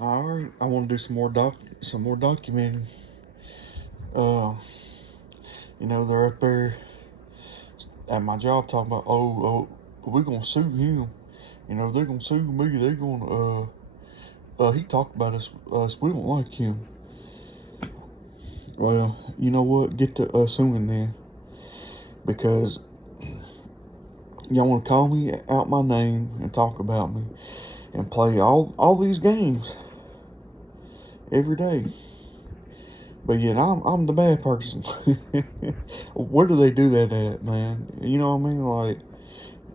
All right, I want to do some more documenting. Uh, they're up there at my job talking about, we're gonna sue him. They're gonna sue me. They're gonna, he talked about us. We don't like him. Well, you know what? Get to suing then, because y'all want to call me out my name and talk about me and play all these games every day. But yet I'm the bad person. Where do they do that at, man? You know what I mean? Like,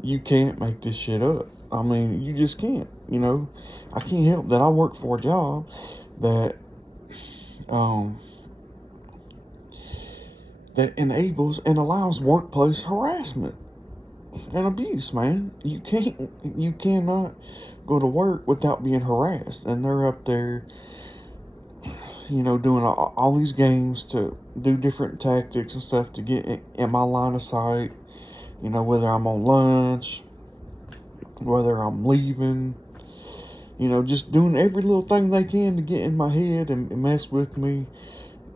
you can't make this shit up. I mean, you just can't. I can't help that I work for a job that um that enables and allows workplace harassment and abuse, man. You cannot go to work without being harassed, and they're up there, doing all these games to do different tactics and stuff to get in my line of sight. Whether I'm on lunch, whether I'm leaving, just doing every little thing they can to get in my head and mess with me,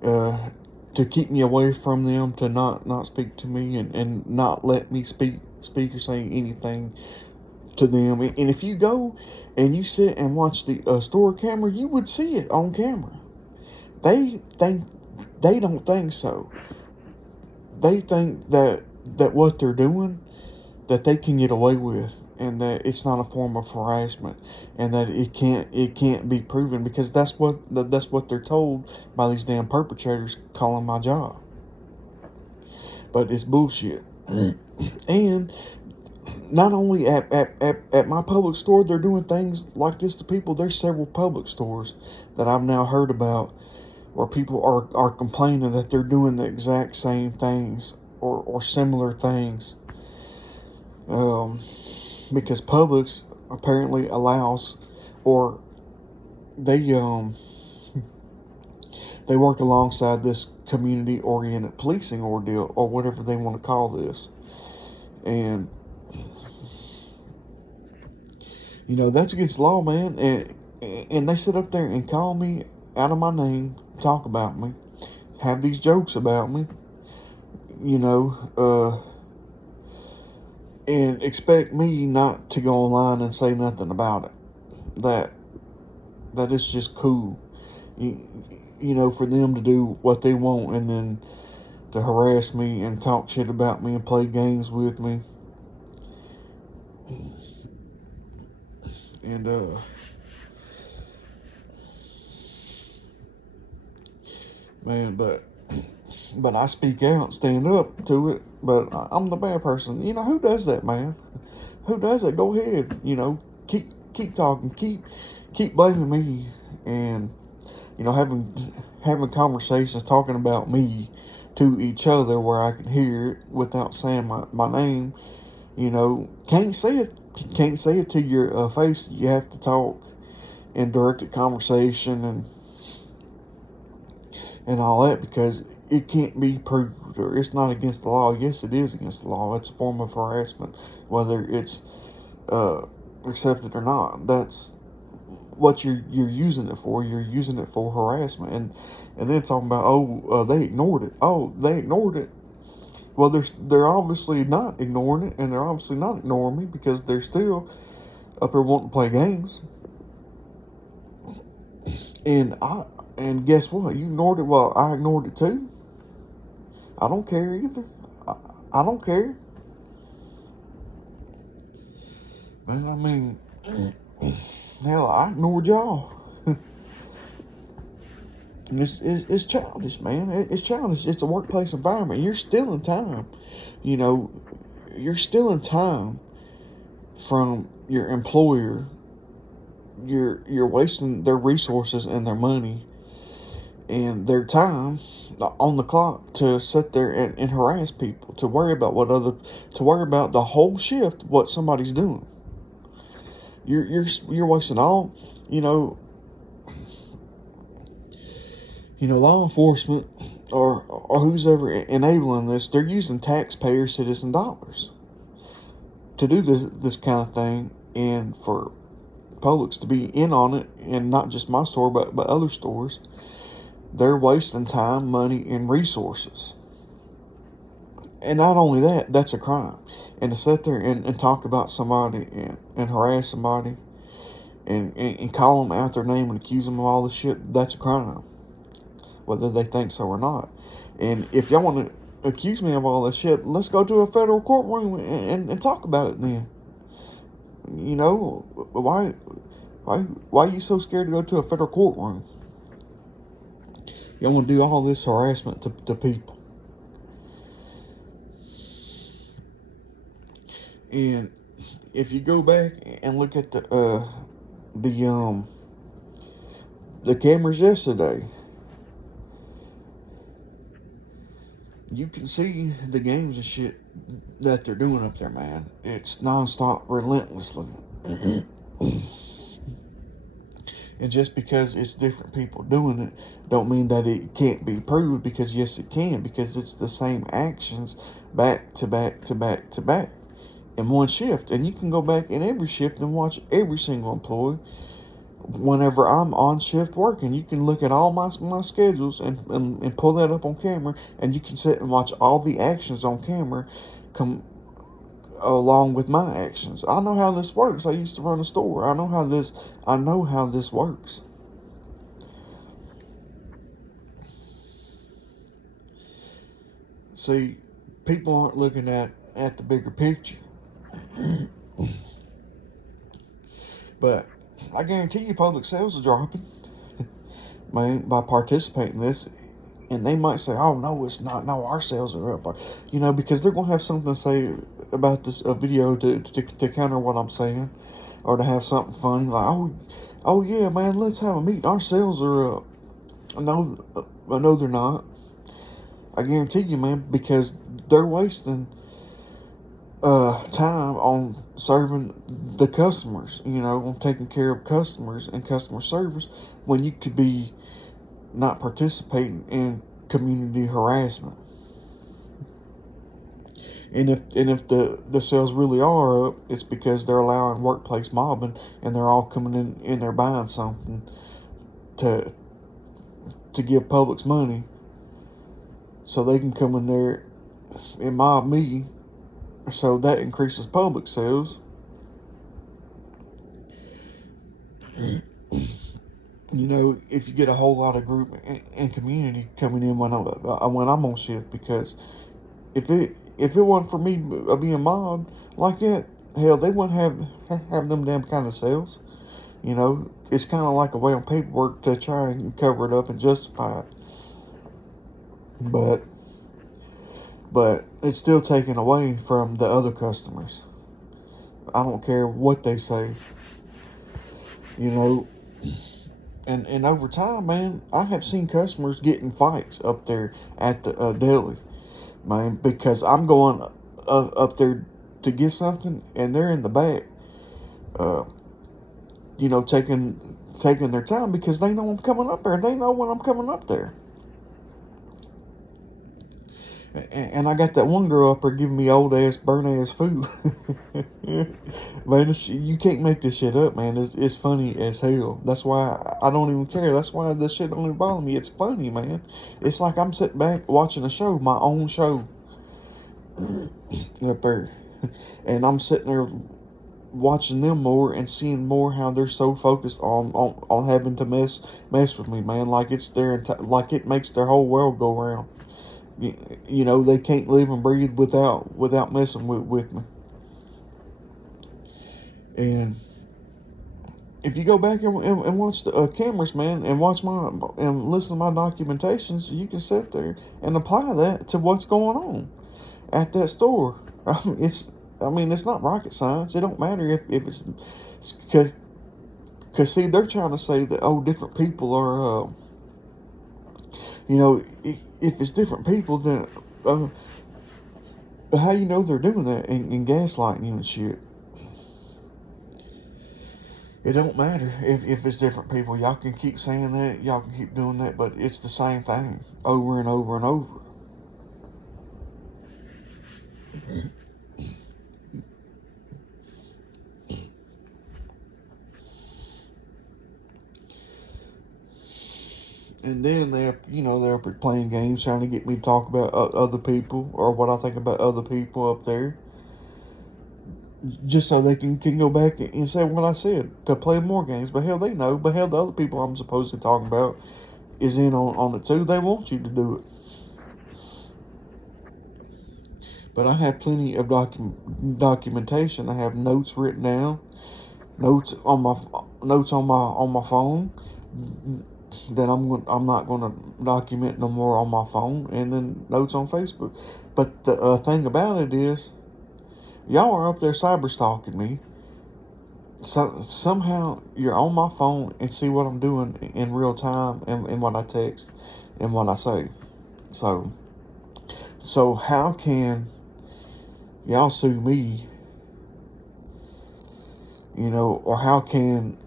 to keep me away from them, to not speak to me and not let me speak or say anything to them. And if you go and you sit and watch the store camera, you would see it on camera. They don't think so. They think that what they're doing, that they can get away with, and that it's not a form of harassment, and that it can't be proven, because that's what they're told by these damn perpetrators calling my job. But it's bullshit. And not only at my Publix store, they're doing things like this to people. There's several Publix stores that I've now heard about where people are complaining that they're doing the exact same things or similar things. Because Publix apparently allows, or they work alongside this community-oriented policing ordeal, or whatever they want to call this. And that's against the law, man. And they sit up there and call me out of my name, talk about me, have these jokes about me, and expect me not to go online and say nothing about it. That it's just cool, for them to do what they want, and then to harass me and talk shit about me and play games with me. And man, but I speak out, stand up to it. But I'm the bad person. Who does that, man? Who does that? Go ahead. Keep talking. Keep blaming me, and having conversations talking about me to each other where I can hear it without saying my name. Can't say it. Can't say it to your face. You have to talk in directed conversation and all that, because it can't be proved, or it's not against the law. Yes, it is against the law. It's a form of harassment, whether it's accepted or not. That's what you're using it for. You're using it for harassment, and then talking about, they ignored it. Oh, they ignored it. Well, they're obviously not ignoring it, and they're obviously not ignoring me, because they're still up here wanting to play games. And guess what? You ignored it. Well, I ignored it too. I don't care either. I don't care. Man, I mean, hell, I ignored y'all. It's childish, man. It's childish. It's a workplace environment. You're still in time. You're still in time from your employer. You're wasting their resources and their money and their time on the clock to sit there and harass people, to worry about to worry about the whole shift, what somebody's doing. You're wasting all, law enforcement or who's ever enabling this. They're using taxpayer citizen dollars to do this kind of thing, and for Publix to be in on it, and not just my store, but other stores. They're wasting time, money, and resources. And not only that, that's a crime. And to sit there and talk about somebody and harass somebody and call them out their name and accuse them of all this shit, that's a crime, whether they think so or not. And if y'all want to accuse me of all this shit, let's go to a federal courtroom and talk about it then. You know, why are you so scared to go to a federal courtroom? Y'all want to do all this harassment to people. And if you go back and look at the cameras yesterday, you can see the games and shit that they're doing up there, man. It's nonstop, relentlessly. And just because it's different people doing it, don't mean that it can't be proved, because yes, it can, because it's the same actions back to back to back to back in one shift. And you can go back in every shift and watch every single employee whenever I'm on shift working. You can look at all my schedules and pull that up on camera, and you can sit and watch all the actions on camera come along with my actions. I know how this works. I used to run a store. I know how this works. See, people aren't looking at the bigger picture. But I guarantee you public sales are dropping, man, by participating in this. And they might say, oh, no, it's not. No, our sales are up. You know, because they're going to have something to say about this video to counter what I'm saying. Or to have something funny. Like, oh yeah, man, let's have a meeting. Our sales are up. No, they're not. I guarantee you, man, because they're wasting time on serving the customers, you know, on taking care of customers and customer service, when you could be not participating in community harassment. And if the sales really are up, it's because they're allowing workplace mobbing, and they're all coming in there buying something to give Publix money, so they can come in there and mob me. So that increases Publix sales. You know, if you get a whole lot of group and community coming in when I'm on shift, because if it wasn't for me being mobbed like that, hell, they wouldn't have them damn kind of sales. You know, it's kind of like a way on paperwork to try and cover it up and justify it. But it's still taken away from the other customers. I don't care what they say. You know, and over time, man, I have seen customers get in fights up there at the deli, man, because I'm going up there to get something, and they're in the back, you know, taking their time, because they know I'm coming up there. They know when I'm coming up there. And I got that one girl up there giving me old ass, burnt ass food. Man, you can't make this shit up, man. It's funny as hell. That's why I don't even care. That's why this shit don't even bother me. It's funny, man. It's like I'm sitting back watching a show, my own show, up there. And I'm sitting there watching them more and seeing more how they're so focused on having to mess with me, man. Like it's like it makes their whole world go round. You know, they can't live and breathe without messing with me. And if you go back and watch the cameras, man, and listen to my documentations, you can sit there and apply that to what's going on at that store. It's not rocket science. It don't matter if it's because see, they're trying to say that different people are you know, if it's different people, then how you know they're doing that and gaslighting you and shit. It don't matter if it's different people. Y'all can keep saying that, y'all can keep doing that, but it's the same thing over and over and over. And then they're playing games trying to get me to talk about other people or what I think about other people up there, just so they can go back and say what I said to play more games. But hell, they know. But hell, the other people I'm supposedly talking about is in on it too. They want you to do it. But I have plenty of documentation. I have notes written down, notes on my phone that I'm not going to document no more on my phone, and then notes on Facebook. But the thing about it is, y'all are up there cyber stalking me. So somehow you're on my phone and see what I'm doing in real time and what I text and what I say. So how can y'all sue me? Or how can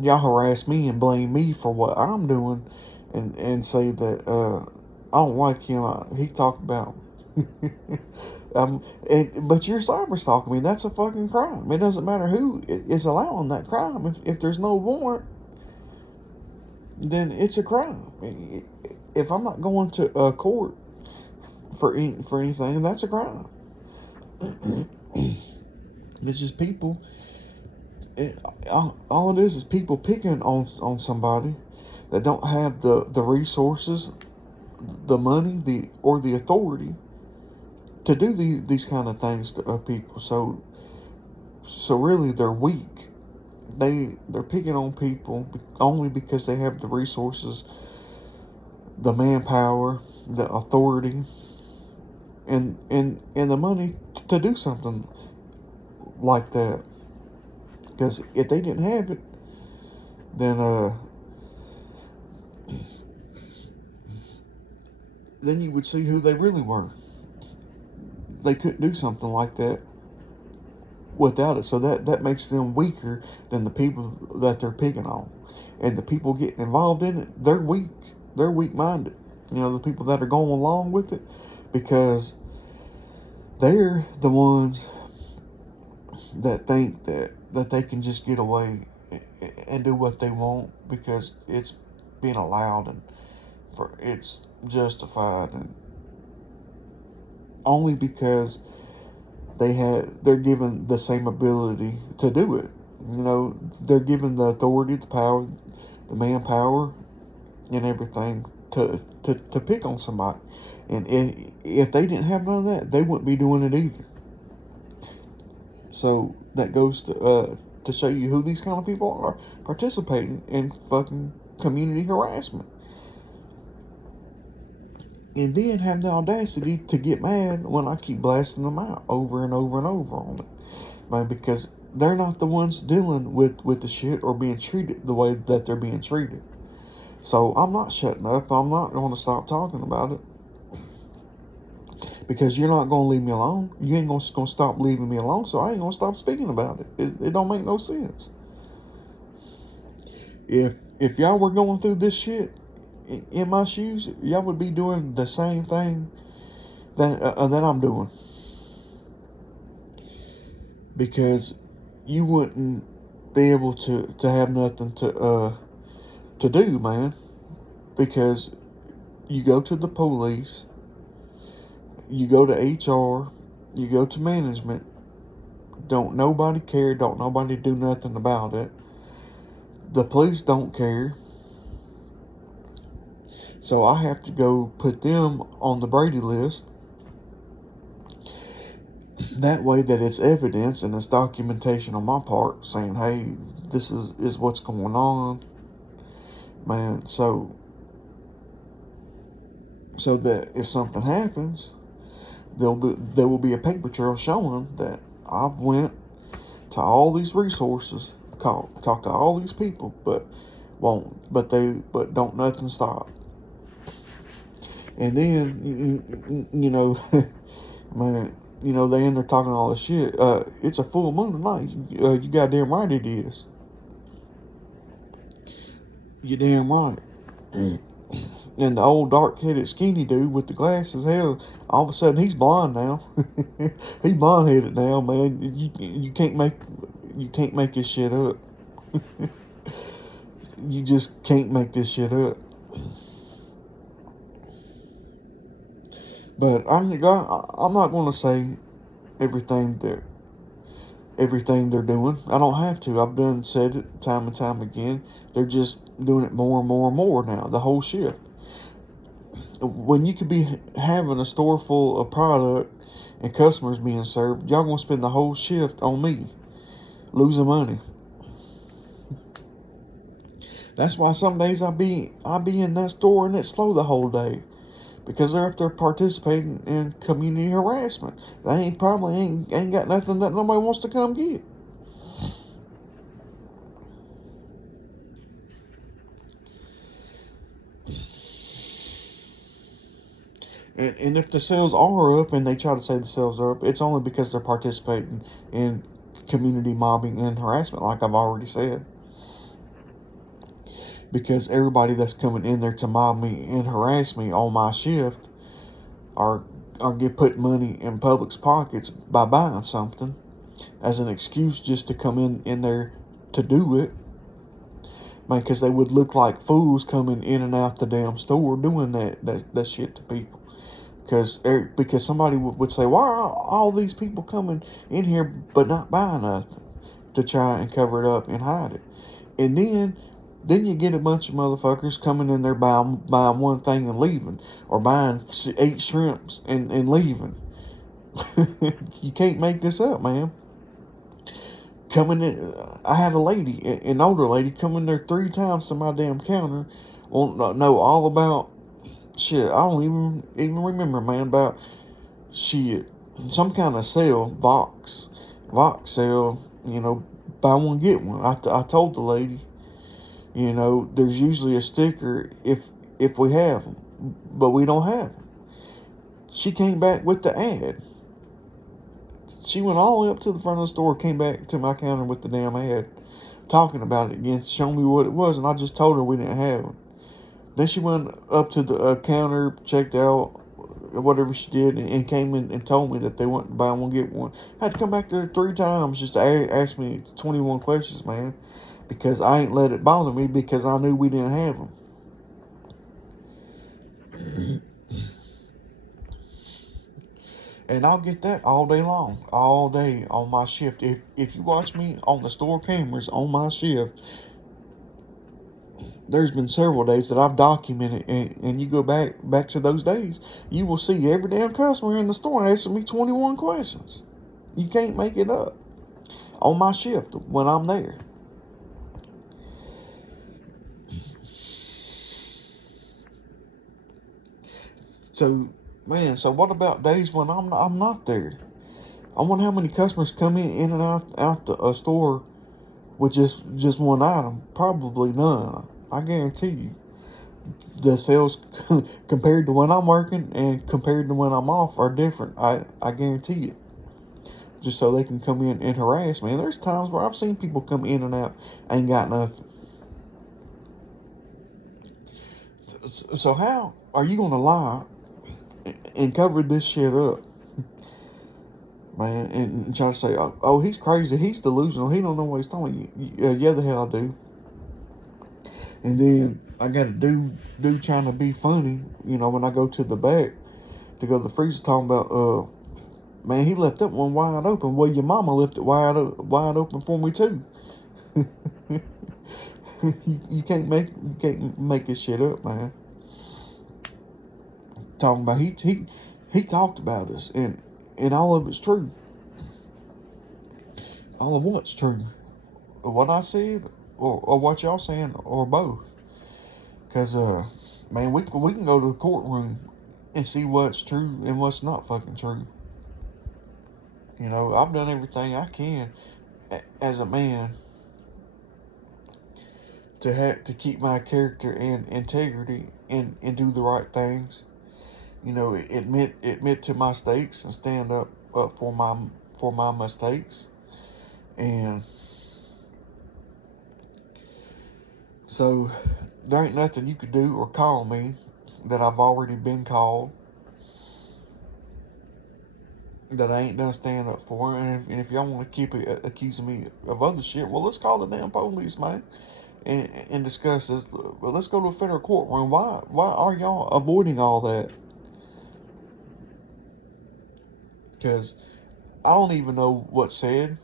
y'all harass me and blame me for what I'm doing, and say that I don't like him. He talked about. But you're cyber stalking me. That's a fucking crime. It doesn't matter who is allowing that crime. If there's no warrant, then it's a crime. If I'm not going to court for anything, that's a crime. It's just people. All it is people picking on somebody that don't have the resources, the money, or the authority to do these kind of things to people. So really, they're weak. They're picking on people only because they have the resources, the manpower, the authority, and the money to do something like that. Because if they didn't have it, then you would see who they really were. They couldn't do something like that without it. So that makes them weaker than the people that they're picking on. And the people getting involved in it, they're weak. They're weak-minded. The people that are going along with it, because they're the ones that think that they can just get away and do what they want because it's being allowed and it's justified, and only because they're given the same ability to do it. They're given the authority, the power, the manpower, and everything to pick on somebody. And if they didn't have none of that, they wouldn't be doing it either. So that goes to show you who these kind of people are participating in fucking community harassment. And then have the audacity to get mad when I keep blasting them out over and over and over on it. Man, because they're not the ones dealing with the shit or being treated the way that they're being treated. So I'm not shutting up. I'm not going to stop talking about it. Because you're not going to leave me alone. You ain't going to stop leaving me alone, so I ain't going to stop speaking about it. It don't make no sense. If y'all were going through this shit in my shoes, y'all would be doing the same thing that I'm doing. Because you wouldn't be able to have nothing to do, man. Because you go to the police, you go to HR, you go to management, don't nobody care, don't nobody do nothing about it. The police don't care. So I have to go put them on the Brady list. That way that it's evidence and it's documentation on my part saying, hey, this is what's going on. Man, so that if something happens, there will be a paper trail showing that I've went to all these resources, talked to all these people, but don't nothing stop. And then man, they in there talking all this shit. It's a full moon tonight. You goddamn right it is. You damn right. And the old dark-headed skinny dude with the glasses, hell, all of a sudden he's blonde now. He's blonde-headed now, man. You can't make this shit up. You just can't make this shit up. But I'm not going to say everything that everything they're doing. I don't have to. I've done said it time and time again. They're just doing it more and more and more now. The whole shift. When you could be having a store full of product and customers being served, y'all gonna spend the whole shift on me losing money. That's why some days I be in that store and it's slow the whole day, because they're up there participating in community harassment. They ain't got nothing that nobody wants to come get. And if the sales are up and they try to say the sales are up, it's only because they're participating in community mobbing and harassment, like I've already said. Because everybody that's coming in there to mob me and harass me on my shift are get put money in Publix pockets by buying something as an excuse just to come in there to do it. Man, because they would look like fools coming in and out the damn store doing that shit to people. Because somebody would say, why are all these people coming in here but not buying nothing, to try and cover it up and hide it. And then you get a bunch of motherfuckers coming in there buying one thing and leaving, or buying 8 shrimps and leaving. You can't make this up, man. Coming in, I had a lady, an older lady, come in there 3 times to my damn counter, want know all about shit. I don't even remember, man, about shit, some kind of sale, Vox sale. Buy one get one. I told the lady, there's usually a sticker if we have them, but we don't have them. She came back with the ad. She went all the way up to the front of the store, came back to my counter with the damn ad, talking about it again, showing me what it was, and I just told her we didn't have them. Then she went up to the counter, checked out whatever she did, and came in and told me that they want to buy one get one. I had to come back there 3 times just to ask me 21 questions, man, because I ain't let it bother me, because I knew we didn't have them. And I'll get that all day long, all day on my shift. If you watch me on the store cameras on my shift, there's been several days that I've documented, and you go back to those days, you will see every damn customer in the store asking me 21 questions. You can't make it up on my shift when I'm there. So, man, so what about days when I'm not there? I wonder how many customers come in and out the store with just one item. Probably none. I guarantee you. The sales compared to when I'm working and compared to when I'm off are different. I guarantee it. Just so they can come in and harass me. And there's times where I've seen people come in and out, ain't got nothing. So how are you going to lie and cover this shit up, man, and try to say, oh, he's crazy, he's delusional, he don't know what he's talking about? Yeah, the hell I do. And then I got a dude trying to be funny, when I go to the back to go to the freezer, talking about, man, he left that one wide open. Well, your mama left it wide open for me too. you can't make this shit up, man. Talking about he talked about us, and all of it's true. All of what's true? What I said, or what y'all saying, or both? Because man, we can go to the courtroom and see what's true and what's not fucking true. I've done everything I can as a man to keep my character and integrity and do the right things. Admit to my mistakes and stand up for my mistakes. And so there ain't nothing you could do or call me that I've already been called, that I ain't done stand up for. And if y'all want to keep accusing me of other shit, well, let's call the damn police, man. and discuss this. Well, let's go to a federal courtroom. Why are y'all avoiding all that? Because I don't even know what's said,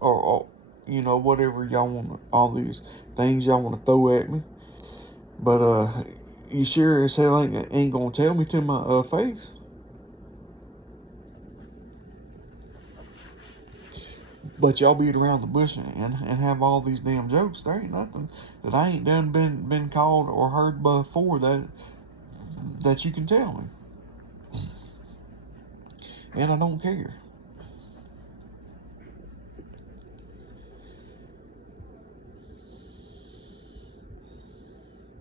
or whatever y'all want, all these things y'all want to throw at me. But you sure as hell ain't gonna tell me to my face. But y'all beat around the bush and have all these damn jokes. There ain't nothing that I ain't done been called or heard before that you can tell me, and I don't care.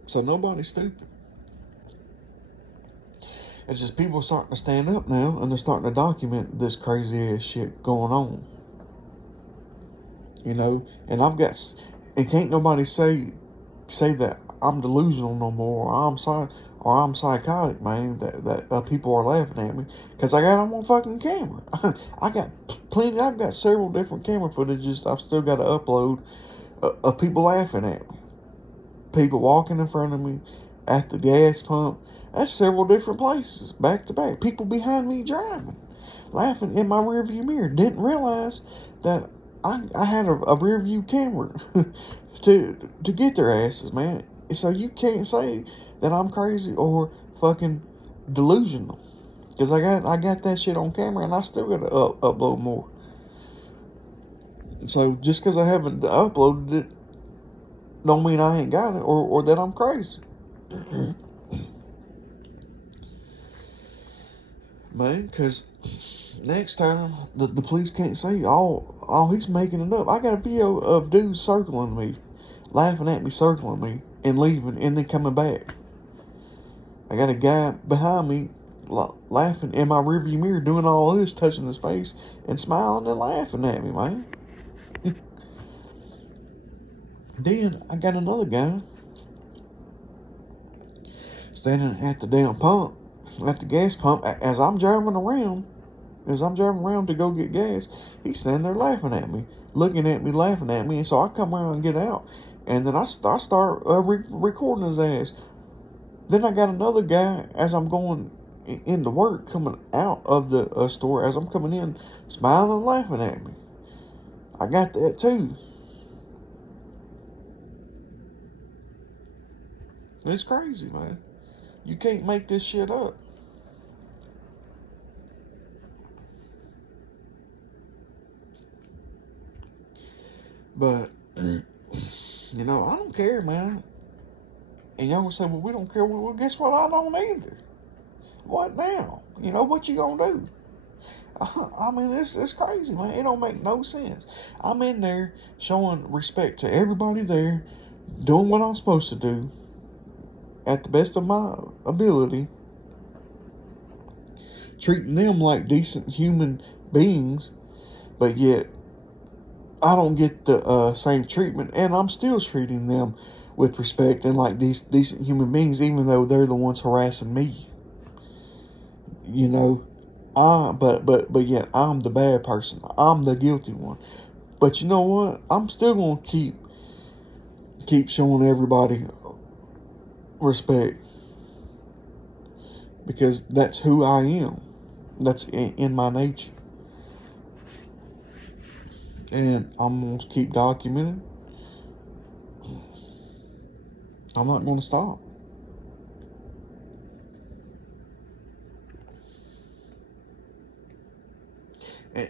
So nobody's stupid. It's just people starting to stand up now, and they're starting to document this crazy ass shit going on. And and can't nobody say that I'm delusional no more, or I'm psychotic, man. That people are laughing at me because I got them on fucking camera. I got plenty. I've got several different camera footages I've still got to upload of people laughing at me, people walking in front of me, at the gas pump. That's several different places, back to back. People behind me driving, laughing in my rearview mirror. Didn't realize that I had a rear view camera to get their asses, man. So you can't say that I'm crazy or fucking delusional, because I got that shit on camera, and I still got to upload more. So just because I haven't uploaded it, don't mean I ain't got it, or that I'm crazy. Man, because next time the police can't say, oh, he's making it up. I got a video of dudes circling me, laughing at me, circling me, and leaving, and then coming back. I got a guy behind me laughing in my rearview mirror, doing all this, touching his face and smiling and laughing at me, man. Then I got another guy standing at the damn pump, at the gas pump, as I'm driving around. As I'm driving around to go get gas, he's standing there laughing at me, looking at me, laughing at me. And so I come around and get out, and then I start recording his ass. Then I got another guy as I'm going into work, coming out of the store, as I'm coming in, smiling and laughing at me. I got that too. It's crazy, man. You can't make this shit up. But, I don't care, man. And y'all gonna say, well, we don't care. Well, guess what? I don't either. What now? What you gonna do? I mean, it's crazy, man. It don't make no sense. I'm in there showing respect to everybody there, doing what I'm supposed to do at the best of my ability, treating them like decent human beings, but yet I don't get the same treatment, and I'm still treating them with respect and like decent human beings, even though they're the ones harassing me. But yet I'm the bad person. I'm the guilty one. But you know what? I'm still gonna keep showing everybody respect, because that's who I am. That's in my nature. And I'm going to keep documenting. I'm not going to stop.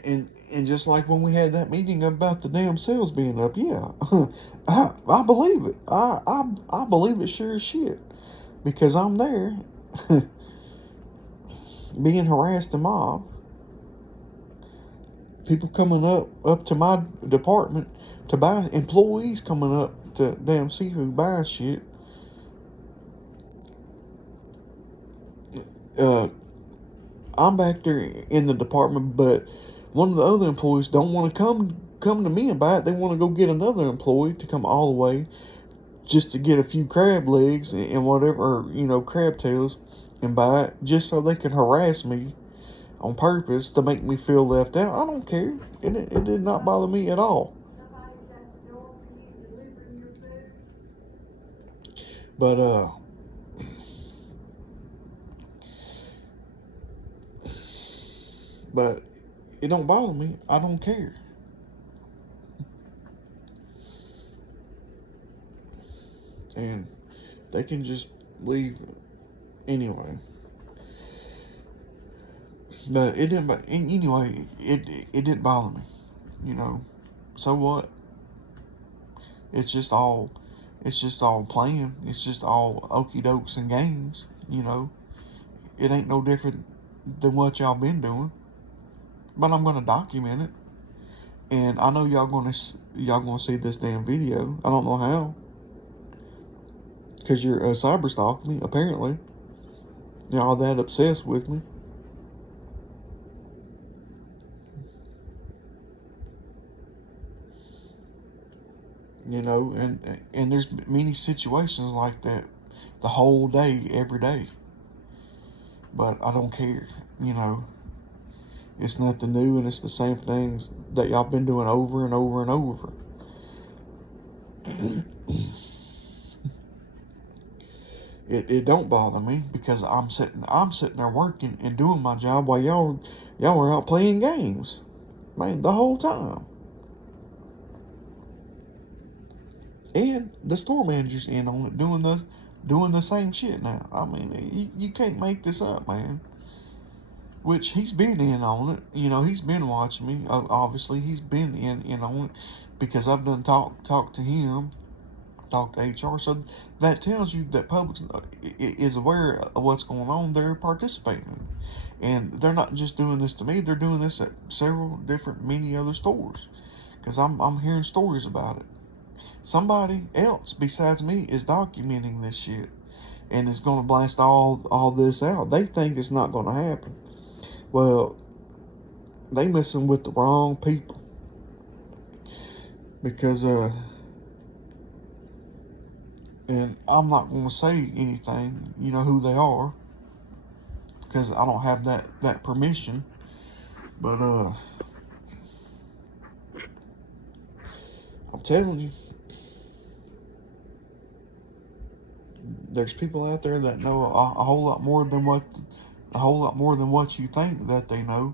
And just like when we had that meeting about the damn cells being up, yeah, I believe it. I believe it sure as shit, because I'm there being harassed and mobbed. People coming up to my department to buy, employees coming up to damn seafood buying shit. I'm back there in the department, but one of the other employees don't want to come to me and buy it. They want to go get another employee to come all the way just to get a few crab legs and whatever, crab tails, and buy it just so they can harass me on purpose to make me feel left out. I don't care. It did not bother me at all. But but it don't bother me. I don't care. And they can just leave anyway. But it didn't. Anyway, it didn't bother me. You know. So what? It's just all. It's just all playing. It's just all okie dokes and games. You know. It ain't no different than what y'all been doing. But I'm gonna document it. And I know y'all gonna see this damn video. I don't know how. Because you're cyber stalking me, apparently. You're all that obsessed with me. You know, and there's many situations like that the whole day, every day. But I don't care. You know, it's nothing new, and it's the same things that y'all been doing over and over and over. It don't bother me because I'm sitting there working and doing my job while y'all were out playing games, man, the whole time. And the store manager's in on it, doing the same shit now. I mean, you can't make this up, man. Which he's been in on it. You know, he's been watching me. Obviously, he's been in on it because I've done talk to him, talk to HR. So that tells you that Publix is aware of what's going on. They're participating, and they're not just doing this to me. They're doing this at several different, many other stores. Because I'm hearing stories about it. Somebody else besides me is documenting this shit and is going to blast all this out. They think it's not going to happen. Well, they messing with the wrong people because and I'm not going to say anything. You know who they are because I don't have that permission. But I'm telling you, there's people out there that know a whole lot more than what you think that they know.